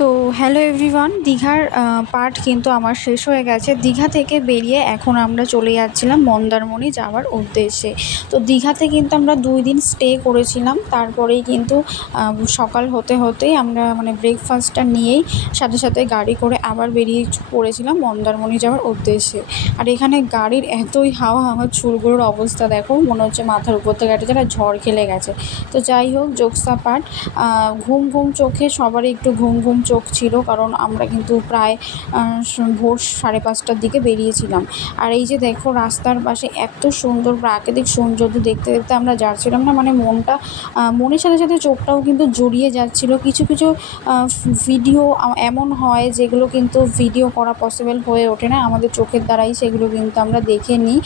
তো hello everyone, দীঘার part কিন্তু আমার শেষ হয়ে গেছে। দীঘা থেকে বেরিয়ে এখন আমরা চলে যাচ্ছিলাম মন্দারমণি যাওয়ার উদ্দেশ্যে। তো দীঘাতে কিন্তু আমরা 2 দিন স্টে করেছিলাম। তারপরেই কিন্তু সকাল হতে হতেই আমরা ব্রেকফাস্টটা নিয়েই সাথে সাথে গাড়ি করে আবার বেরিয়ে পড়েছিলাম মন্দারমণি যাওয়ার উদ্দেশ্যে। আর এখানে গাড়ির এতই হাওয়া, আমার চুলগুলোর অবস্থা দেখো, মনে হচ্ছে মাথার উপর থেকে একটা যেন ঝড় খেলে গেছে। তো যাই হোক, জোকস অ্যাপার্ট, ঘুম ঘুম চোখে সবারই একটু ঘুম ঘুম চোখ ছিল, কারণ আমরা কিন্তু প্রায় ভোর 5:30টার দিকে বেরিয়েছিলাম। আর এই যে দেখো, রাস্তার পাশে এত সুন্দর প্রাকৃতিক সৌন্দর্য দেখতে দেখতে আমরা যাচ্ছিলাম না, মনটা মনের সাথে সাথে চোখটাও কিন্তু জড়িয়ে যাচ্ছিল। কিছু কিছু ভিডিও এমন হয় যেগুলো কিন্তু ভিডিও করা পসিবল হয়ে ওঠে না, আমাদের চোখের দ্বারাই সেগুলো কিন্তু আমরা দেখে নিই।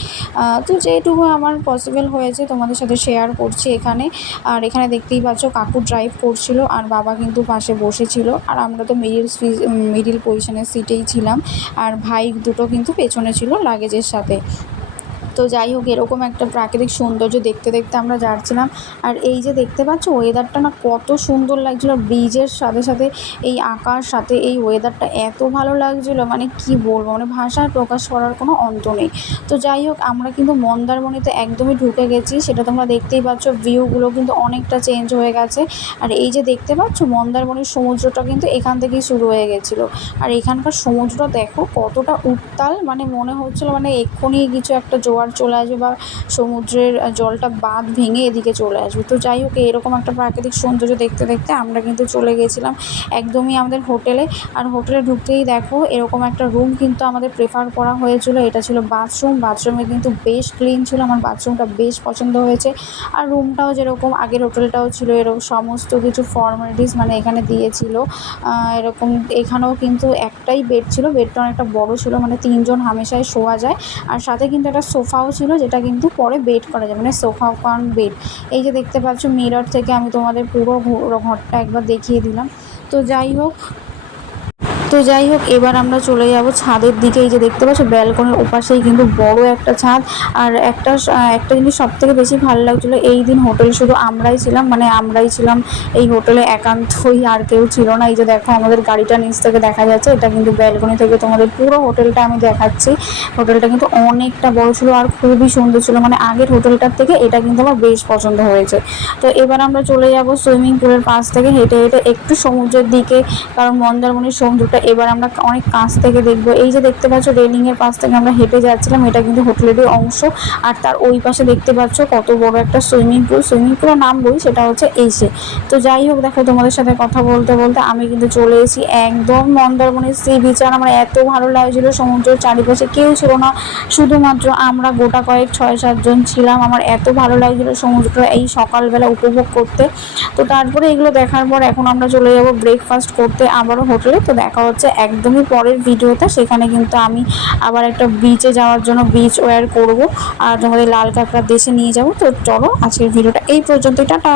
তো যেটুকু আমার পসিবল হয়েছে তোমাদের সাথে শেয়ার করছি এখানে। আর এখানে দেখতেই পাচ্ছ, কাকু ড্রাইভ করছিল আর বাবা কিন্তু পাশে বসেছিল। আর আমরা তো মিডিল পজিশনের সিটেই ছিলাম, আর ভাই দুটো কিন্তু পেছনে ছিল লাগেজের সাথে। তো যাই হোক, এরকম একটা প্রাকৃতিক সৌন্দর্য দেখতে দেখতে আমরা যাচ্ছিলাম। আর এই যে দেখতে পাচ্ছ, ওয়েদারটা না কত সুন্দর লাগছিলো, ব্রিজের সাথে সাথে এই আকাশ, সাথে এই ওয়েদারটা এত ভালো লাগছিলো, কি বলবো, ভাষায় প্রকাশ করার কোনো অন্ত নেই। তো যাই হোক, আমরা কিন্তু মন্দারমণিতে একদমই ঢুকে গেছি, সেটা তোমরা দেখতেই পাচ্ছ। ভিউগুলো কিন্তু অনেকটা চেঞ্জ হয়ে গেছে। আর এই যে দেখতে পাচ্ছ, মন্দারমণির সমুদ্রটা কিন্তু এখান থেকেই শুরু হয়ে গেছিলো। আর এখানকার সমুদ্রটা দেখো কতটা উত্তাল, মনে হচ্ছিলো এক্ষুনি কিছু একটা জোয়ার চলে আসবে বা সমুদ্রের জলটা বাঁধ ভেঙে এদিকে চলে আসবে। তো যাই হোক, এরকম একটা প্রাকৃতিক সৌন্দর্য দেখতে দেখতে আমরা কিন্তু চলে গেছিলাম একদমই আমাদের হোটেলে। আর হোটেলে ঢুকতেই দেখো, এরকম একটা রুম কিন্তু আমাদের প্রেফার করা হয়েছিল। এটা ছিল বাথরুমে কিন্তু বেশ ক্লিন ছিল, আমার বাথরুমটা বেশ পছন্দ হয়েছে। আর রুমটাও যেরকম আগের হোটেলটাও ছিল, এরকম সমস্ত কিছু ফর্মালিটিস এখানে দিয়েছিল। এরকম এখানেও কিন্তু একটাই বেড ছিল, বেডটা অনেকটা বড় ছিল, 3জন হামেশাই শোয়া যায়। আর সাথে কিন্তু একটা সোফাও ছিল, যেটা কিন্তু পরে বেড করা যায়, সোফা কাম বেড। এই যে দেখতে পাচ্ছ, মিরর থেকে আমি তোমাদের পুরো ঘরটা একবার দেখিয়ে দিলাম। তো যাই হোক এবার আমরা চলে যাব ছাদের দিকে। এই যে দেখতে পাচ্ছ, ব্যালকনির ওপাশেই কিন্তু বড় একটা ছাদ। আর একটা জিনিস সব থেকে বেশি ভালো লাগছিলো, এই দিন হোটেল শুধু আমরাই ছিলাম এই হোটেলে, একান্তই, আর কেউ ছিল না। এই যে দেখো, আমাদের গাড়িটা নিচ থেকে দেখা যাচ্ছে, এটা কিন্তু ব্যালকনি থেকে তোমাদের পুরো হোটেলটা আমি দেখাচ্ছি। হোটেলটা কিন্তু অনেকটা বড় ছিল আর খুবই সুন্দর ছিল, আগের হোটেলটার থেকে এটা কিন্তু আমার বেশ পছন্দ হয়েছে। তো এবার আমরা চলে যাব সুইমিং পুলের পাশ থেকে হেঁটে হেঁটে একটু সমুদ্রের দিকে, কারণ মন্দারমণির সমুদ্রটা এবার আমরা অনেক কাছ থেকে দেখবো। এই যে দেখতে পাচ্ছ, রেলিংয়ের পাশ থেকে আমরা হেঁটে যাচ্ছিলাম, এটা কিন্তু হোটেলেরই অংশ। আর তার ওই পাশে দেখতে পাচ্ছ কত বড় একটা সুইমিং পুলের নাম বই, সেটা হচ্ছে এসে। তো যাই হোক, দেখো, তোমাদের সাথে কথা বলতে বলতে আমি কিন্তু চলে এসেছি একদম মন্দারমণির সি বিচ। আর আমার এত ভালো লাগছিলো, সমুদ্রের চারিপাশে কেউ ছিল না, শুধুমাত্র আমরা গোটা কয়েক 6-7 জন ছিলাম। আমার এত ভালো লাগছিলো সমুদ্রটা এই সকালবেলা উপভোগ করতে। তো তারপরে এগুলো দেখার পর এখন আমরা চলে যাব ব্রেকফাস্ট করতে আবারও হোটেলে। তো দেখা হচ্ছে একদমই পরের ভিডিওতে, সেখানে কিন্তু আমি আবার একটা বিচে যাওয়ার জন্য বিচ ওয়্যার করব আর তোমাদের লাল কাঁকড়ার দেশে নিয়ে যাব। তো চলো, আজকের ভিডিওটা এই পর্যন্ত, টাটা।